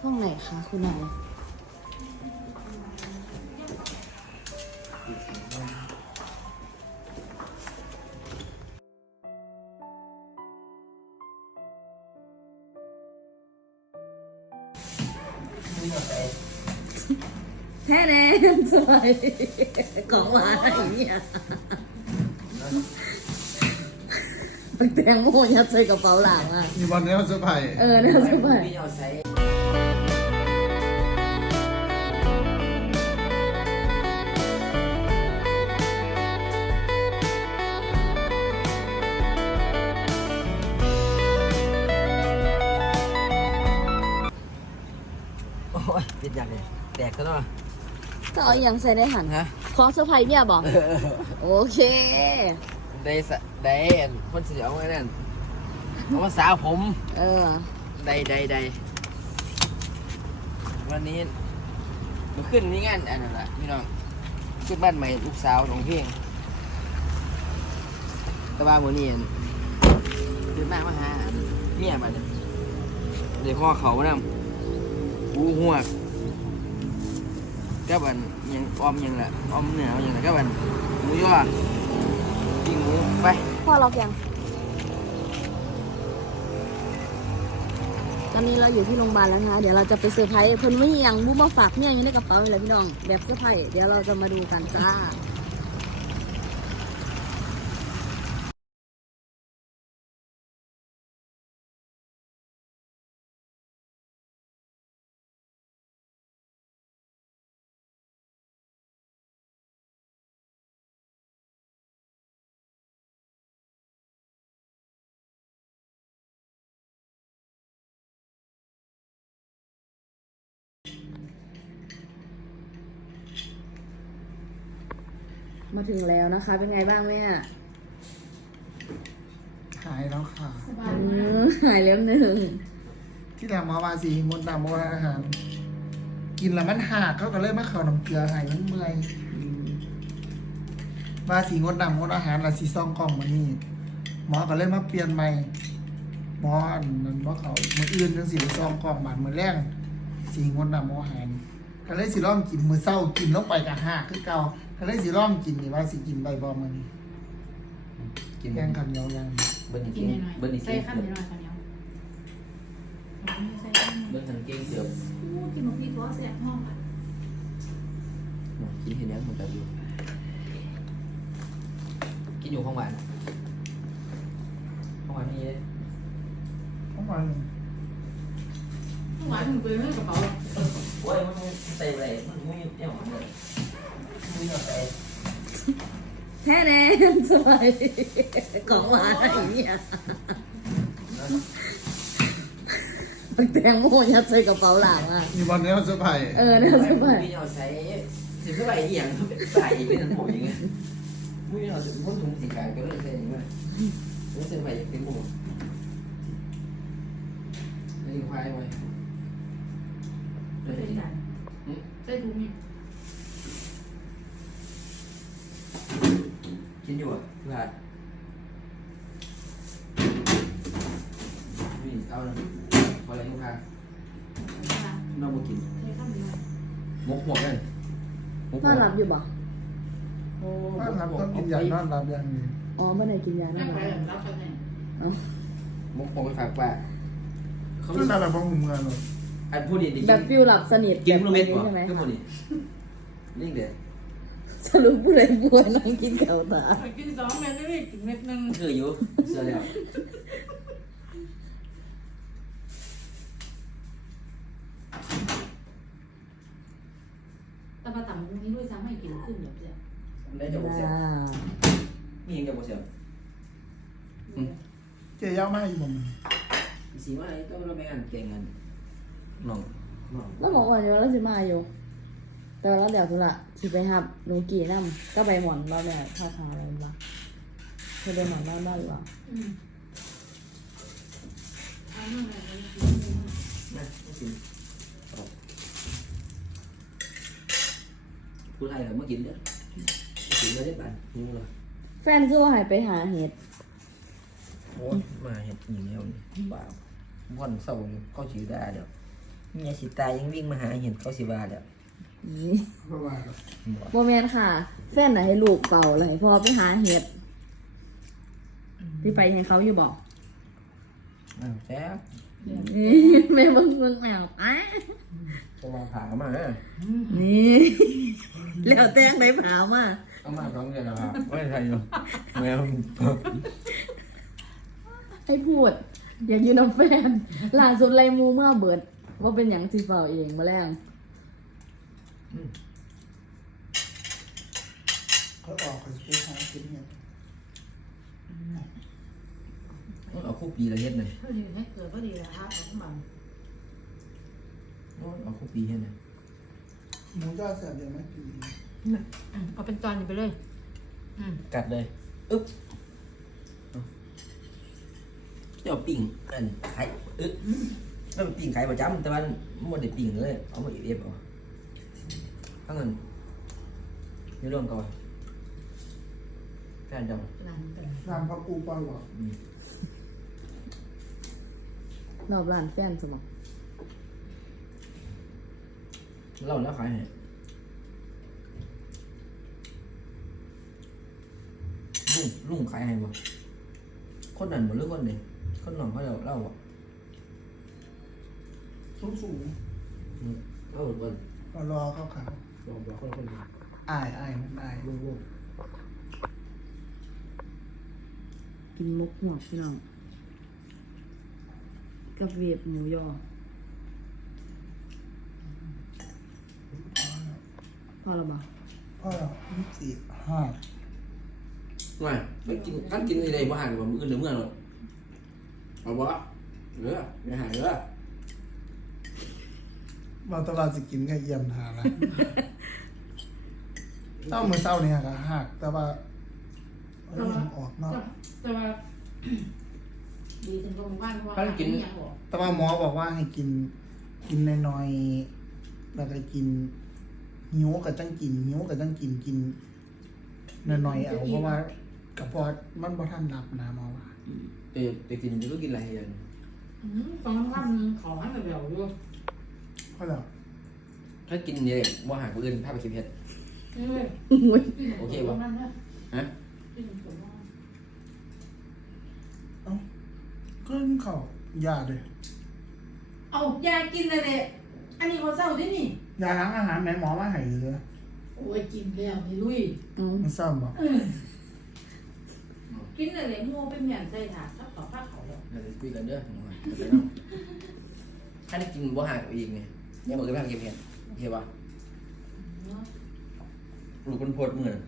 ห้องไหนคะคุณนายแท้แน่สวยของหวานอย่างเงี้ยแตงโมยัดใส่กระเป๋าหลังอะ มีวันนี้เขาเซอร์ไพรส์ เออน่าสบาย ไม่เอาใช้ อ้ยเป็นอย่างเลยแตกซะหน่อยก็เอาอย่างใส่ได้หันฮะขอเซอร์ไพรส์เนี่ยบอกโอเค ได้สะได้อันคนเสียวไว้นั่นเอามาสาวผมเออ ได้ได้ได้วันนี้มาขึ้นนี่งานอันนั้นแหละพี่น้องขึ้นบ้านใหม่ลูกสาวของเพียงแตะบ้านมือนี้อั่นขึ้นมามาหาอันเมียมันเดี๋ยวพ่อเขานำหูหัวก ก็บันยังออมยังละออมเหนือยังละก็บันหมูยอปิ้งหมูไปพ่อเรายังตอนนี้เราอยู่ที่โรงพยาบาลแล้วนะคะ เดี๋ยวเราจะไปเซอร์ไพรส์เพิ่นไม่ยังบูมาฝากเนี่ยอยู่ในกระเป๋าเลยพี่น้อง แบบเซอร์ไพรส์เดี๋ยวเราจะมาดูกันจ้า มาถึงแล้วนะคะ เป็นไงบ้างแม่หายแล้วค่ะอืมหายแล้วหนึ่งที่แหลมมาวาสีมดดำมดอาหาร กินแล้วมันหักเขาก็เลยมาเข่าน้ำเกลือหายมันเมื่อยอืมวาสีงดดำงดอาหารละสีซองกล่องมานี่หมอก็เลยมาเปลี่ยนใหม่หมออันนั้นว่าเขามืออื่นจังสีซองกล่องบาดมือแรงสีงดดำงดอาหาร ก็เลยสิร่องกินมือเศร้ากินลงไปกับหักคือเก่าก็เลยสิร่องกินนี่ว่าสิกินใบบอมันกินแกงขันเหนียวยังเบิ้ลนี่กิกินนหน่อยเบิ้ลนี่ใส่กินข้าวเหนียวหน่อยข้าวเหนียวใส่ข้าวเหนียวเบิ้ลทันเก่งเสือบอู้กินหมูพี่ตัวแซ่บห้องอะกินเห็นยังผมจะอยู่กินอยู่ห้องหวานห้องหวานนี่เลยประมาณหวานถึงไปเรื่องกระเป๋า โอ้ยมันใส่อะไรมันไม่เอี่ยวเลยม่เอาใส่แท้แน่สวยของหวานอย่างเงี้ยแตงโมยัดใส่กระเป๋าหลังอะ มีวันนี้เขาเซอร์ไพรส์เออน่าสบายไม่เอาใส่ถึงใส่เอียงใส่เป็นหมูอย่างเงี้ยไม่เอาถึงพ้นถุงสีขาวก็เลยใส่อย่างเงี้ยไม่ใส่ใส่เป็นหมูไม่ควายไว้ ใส่จานใส่ถุงนี่กินอยู่อะเพื่อนนี่เอาเลยพออะไรลูกค้าน้องมากินใส่ข้าวเหนียวมกหัวกันมกนอนหลับอยู่บ่โอ้บ้านรับต้องกินยานอนรับอย่างนี้อ๋อเมื่อไหร่กินยาแม่นะไปรับกันเนี่ยเอ้ามกหัวไปฝากป้าเขาก็นอนรับบ้องเมืองเลยอั นพูดดีดีแบบฟิลหลับสนิทกินลูกเม็ดแบบก่อนใช่ไหมก็พูดดีนี่เด็ดสรุปผู้ใดป่วยนั่งกินเก่าตากินสองเม็ดนี่กินเม็ดนึงคืออยู่เสื้อแล้วแต่มาต่ำนี้ด้วยซ้ำให้กินขึ้นแบบเนี้ยได้จะบอกเสียอ่ามียังจะบอกเสียเจ๊ยาวมากอีกผมสีว่าต้องเราไม่อ่านเก่งกัน น้องน้องแล้วบอกว่าเดี๋ยวเราจะมาอยู่ แต่ว่าเราเดี๋ยวทุละสิไปหับหนูกี่น้ำก็ไปหมอนเราเนี่ยข้าวขาวอะไรบ้างเธอไปหมอนบ้านบ้านหรือเปล่าอืมเอาเมื่อไหร่จะกินนะไม่กินพูดไทยเหรอเมื่อกินเด้อกินแล้วได้ป่ะนี่เหรอแฟนคือว่าหายไปหาเห็ดโอ้ยมาเห็ดอย่างเดียวนี่บ้าวันเสาร์นี่เขาชื่อได้เดี๋ยว เมียสิตายยังวิ่งมาหาเห็นเขาสิว่าแล้วนี่เพราะว่าโมเมนค่ะ แฟนไหนให้ลูกเป่าเลยพอไปหาเห็ดพี่ไปให้เขาอยู่บอกอ้าวแซ่บนี่แม่เบิ่งเบิ่งแมวอะเพราะว่าผ่ามาเด้อนี่แล้วแต่งไหนผามาเอามาสองเดือนแล้วครับไม่ใช่อยู่แมวให้พูด อยากอยืนน้ำแฟนล่าสุดไรมูเมื่อเบิด ว่าเป็นอย่างสิเป่าเองมาแรงเขาออกเขาจะไปหากินเนี่ยเอาคู่ปีละเฮ็ดหน่อยพอดีให้เกิดพอดีแล้วครับของมันเอาคู่ปีเฮ็ดหน่อยหมูยอดแสบเดียวไม่กินเอาเป็นตอนไปเลยอืมกัดเลยอึ๊บเดี๋ยวปิ่งอันไข่อึ๊บแล้ว มันปิ่งไข่ประจำแต่ว่ามันได้ปิ่งเลยเอามาเอฟเอาทั้งนั้นนี่เรื่องก่อนแฟนจังนานกันน้ำพระกูปลาหรออืมรอบร้านแฟนสมองเล่าแล้วขายให้ลุงลุงขายให้บ่คนนั้นบ่หรือคนนี้คนน้องเขาเล่าเล่าบ่ สูงสูงอืมเล่าเบิ่งมารอเข้าขาวบอกบอกคนคนนี้อายอายมันอายลุงลุงกินมุกหัวพี่น้องกับเวฟหมูยอพอแล้วบ่พ่อยี่สิบสี่ห้าว่ามันกินกันกินอะไรบ่ห่างกว่ามื้ออื่นหรือเมื่อหรอกเอาบ่เหลือไม่หายเหลื อมาตลาดสิกินก็เยี่ยมทานละเต้ามือเศร้าเนี่ยก็หักแต่ว่าเอาเรื่องออกเนาะแต่ว่าดีถึงตรงบ้านเพราะว่าไม่อยากบอกแต่ว่าหมอบอกว่าให้กิน กินน้อยๆแล้วก็กินหิวกับจังกินหิวกับจังกินกินน้อยๆเอาเพราะว่ากระเพาะมันบ่ทันรับนะหมอว่าแต่แต่กินก็กินอะไรอย่างตอนนั้นขอให้มันเร็วด้วย เพราะแล้วถ้ากินเนี่ยบ่ห่างมื้ออื่นพาไปคิดเฮ็ดอุ้ยโอเคป่ะฮะเอ้าก็เขายาเลยเอายากินเลยเลยอันนี้เขาเศร้าด้วยนี่ยาล้างอาหารแม่หมอมาให้เลยโอ้ยกินแล้วนี่ลุยเอามันซ้ำบ่เออกินเลยเลยมัวเป็นอย่างใจถาดถ้าต่อผ้าเขาแล้วเดี๋ยวคุยกันเด้อถ้าได้กินบ่ห่างกว่าอีก เนี่ยยังบ่เคยพาไปคิดเฮ็ดโอเคป่ะลูกคุณโพดมื้อนั้น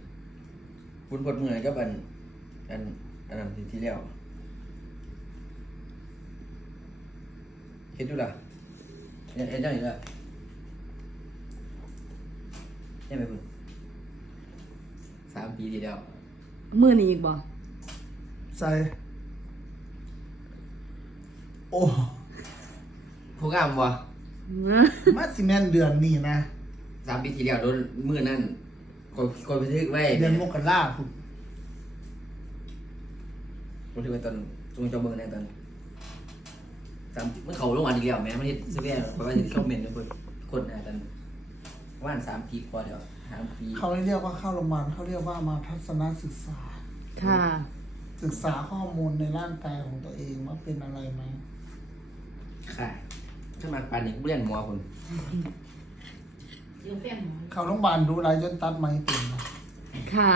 คุณโพดมื้อนั้นก็บันอันอันนั้นที่ที่แล้วเฮ็ดอยู่ล่ะเฮ็ดเฮ็ดได้อยู่ล่ะยังไปคุณสามปีที่แล้วมือนี้อีกบ่ใส่ โอ้ผู้งามบ่ มาสิแม่นเดือนนี้นะสามปีที่แล้วโดนมื้อนั้นกดกดบันทึกไว้เดือนมกราคมบันทึกไว้ตอนจงจอเบิ่งในตอนสามมันเข้าโรงงานอีกแล้วแม่มันเฮ็ดซื้อแว่เพราะว่าสิคอมเมนต์เพิ่นคนน่ะตอนประมาณ3ปีกว่าแล้วสามปีเขาเรียกว่าเข้าโรงพยาบาลเขาเรียกว่ามาทัศนศึกษา ค่ะ ศึกษาข้อมูลในร่างกายของตัวเองว่าเป็นอะไรไหมค่ะ ถ้ามาปานนี้เรียนหมอพุ่นเดี๋ยวแฟนหมอเข้าโรงพยาบาลดูไรจนตัดไม้เป็นนะค่ะ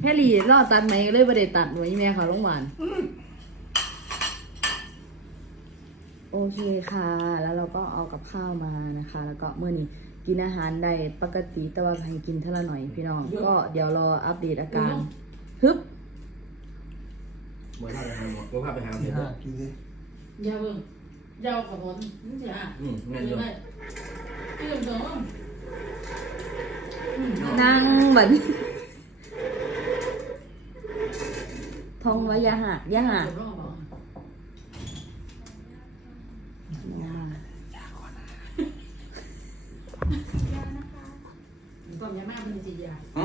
แพรรี่รอดตัดไหมเลยบ่ได้ตัดหนูอีแม่ค่ะโรงพยาบาลโอเคค่ะ แล้วเราก็เอากับข้าวมานะคะ แล้วก็เมื่อนี้กินอาหารได้ปกติแต่ว่าให้กินเท่าละหน่อยพี่น้อง ก็เดี๋ยวรออัปเดตอาการฮึบบ่พาไปหาหมอบ่พาไปหาหมที่อห้าดูสิยาเบิ่ง ยาวกับผมนี่สิอะอืมแม่นอเดี๋ยู่ยวไปที่เดิมเดิมนั่งแบบนี้ทองไว้อยาหักอยาหักเดี๋ยวรอบอกตอนยามาเป็นสิยาหึ